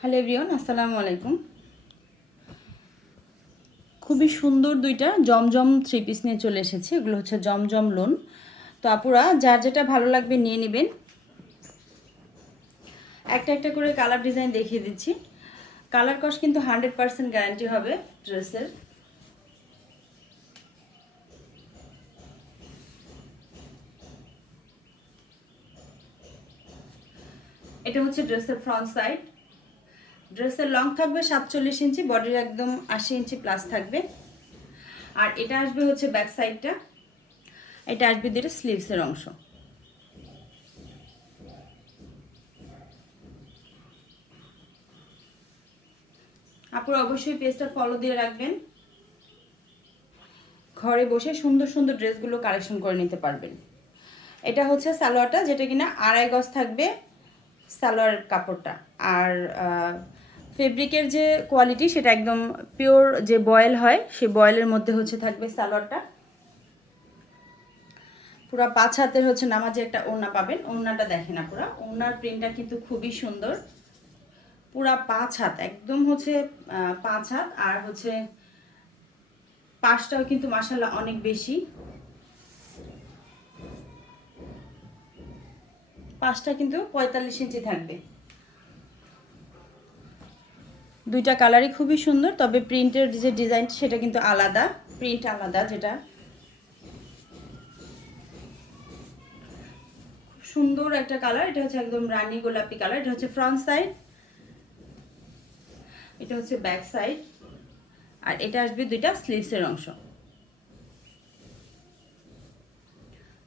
Hello everyone, আসসালামু আলাইকুম। খুবই সুন্দর দুইটা জমজম থ্রি পিস নিয়ে চলে এসেছি। এগুলো হচ্ছে জমজম লোন। তো আপুরা যার যেটা ভালো লাগবে নিয়ে নেবেন। একটা একটা করে কালার ডিজাইন দেখিয়ে দিচ্ছি। কালার কস্ট কিন্তু 100% গ্যারান্টি হবে ড্রেসের। এটা হচ্ছে ড্রেসের ফ্রন্ট সাইড। ড্রেসের লং থাকবে 47 ইঞ্চি, বডির একদম 80 ইঞ্চি প্লাস থাকবে। আর এটা আসবে হচ্ছে ব্যাক সাইডটা। এটা আসবে দিয়ে স্লিভসের অংশ। আপনারা অবশ্যই পেজটা ফলো দিয়ে রাখবেন। ঘরে বসে সুন্দর সুন্দর ড্রেসগুলো কালেকশন করে নিতে পারবেন। এটা হচ্ছে সালোয়ারটা, যেটা কিনা 2.5 গজ থাকবে সালোয়ার কাপড়টা। আর ফেব্রিকের যে কোয়ালিটি সেটা একদম পিওর, যে বয়েল হয় সেই বয়েলের মধ্যে হচ্ছে থাকবে সালোয়ারটা। পুরা 5 হাতের হচ্ছে নামাজে একটা ওড়না পাবেন। ওড়নাটা দেখেন পুরা ওড়নার প্রিন্টটা কিন্তু খুবই সুন্দর। পুরা 5 হাত, একদম হচ্ছে 5 হাত। আর হচ্ছে পাশটাও কিন্তু মাশাআল্লাহ অনেক বেশি। পাশটা কিন্তু 45 ইঞ্চি থাকবে। দুইটা কালারই খুবই সুন্দর, তবে প্রিন্টের যে ডিজাইন সেটা কিন্তু আলাদা, প্রিন্ট আলাদা। যেটা সুন্দর একটা কালার, এটা হচ্ছে একদম রানী গোলাপি কালার। এটা হচ্ছে ফ্রন্ট সাইড, এটা হচ্ছে ব্যাক সাইড। আর এটা আসবে দুইটা স্লিভসের অংশ।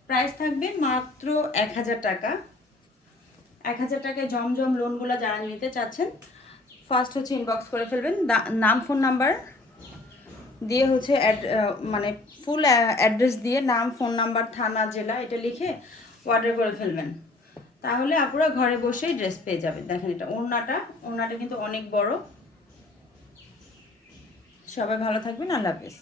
প্রাইস থাকবে মাত্র 1000 টাকা। 1000 টাকায় জমজম লোনগুলো যারা নিতে চাচ্ছেন ফার্স্ট হচ্ছে ইনবক্স করে ফেলবেন। নাম ফোন নাম্বার দিয়ে হচ্ছে মানে ফুল অ্যাড্রেস দিয়ে নাম, ফোন নাম্বার, থানা, জেলা এটা লিখে অর্ডার করে ফেলবেন। তাহলে আপনারা ঘরে বসেই ড্রেস পেয়ে যাবেন। দেখেন এটা ওড়নাটা কিন্তু অনেক বড়। সবাই ভালো থাকবেন, আল্লাহ হাফেজ।